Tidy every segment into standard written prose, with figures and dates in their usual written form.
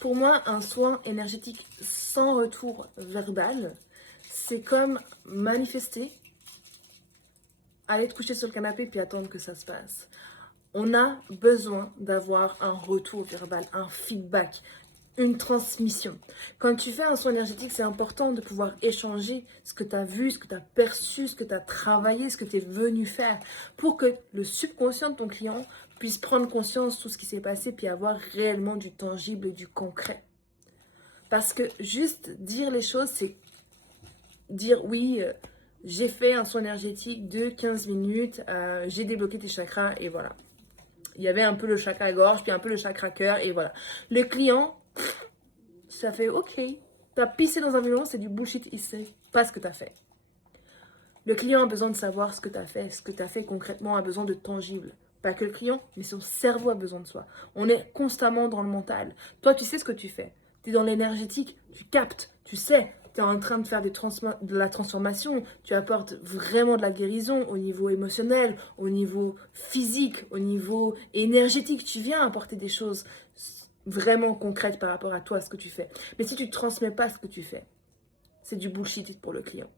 Pour moi, un soin énergétique sans retour verbal, c'est comme manifester, aller te coucher sur le canapé puis attendre que ça se passe. On a besoin d'avoir un retour verbal, un feedback, une transmission. Quand tu fais un soin énergétique, c'est important de pouvoir échanger ce que tu as vu, ce que tu as perçu, ce que tu as travaillé, ce que tu es venu faire pour que le subconscient de ton client puisse prendre conscience de tout ce qui s'est passé puis avoir réellement du tangible, du concret. Parce que juste dire les choses, c'est dire oui, j'ai fait un soin énergétique de 15 minutes, j'ai débloqué tes chakras et voilà. Il y avait un peu le chakra gorge, puis un peu le chakra cœur et voilà. Le client, ça fait ok, t'as pissé dans un violon, c'est du bullshit, il sait pas ce que t'as fait. Le client a besoin de savoir ce que t'as fait, ce que t'as fait concrètement a besoin de tangible. Pas que le client, mais son cerveau a besoin de soi. On est constamment dans le mental. Toi, tu sais ce que tu fais. Tu es dans l'énergétique, tu captes, tu sais. Tu es en train de faire de la transformation. Tu apportes vraiment de la guérison au niveau émotionnel, au niveau physique, au niveau énergétique. Tu viens apporter des choses vraiment concrètes par rapport à toi, ce que tu fais. Mais si tu ne transmets pas ce que tu fais, c'est du bullshit pour le client.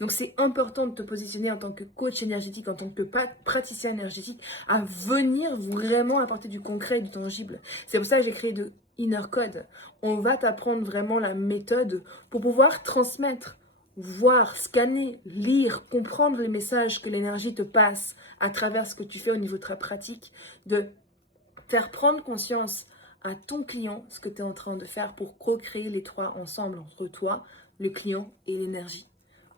Donc c'est important de te positionner en tant que coach énergétique, en tant que praticien énergétique, à venir vraiment apporter du concret et du tangible. C'est pour ça que j'ai créé de Inner Code. On va t'apprendre vraiment la méthode pour pouvoir transmettre, voir, scanner, lire, comprendre les messages que l'énergie te passe à travers ce que tu fais au niveau de ta pratique, de faire prendre conscience à ton client ce que tu es en train de faire pour co-créer les trois ensemble entre toi, le client et l'énergie.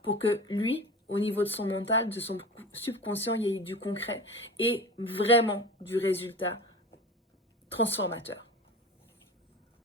Pour que lui, au niveau de son mental, de son subconscient, il y ait du concret et vraiment du résultat transformateur.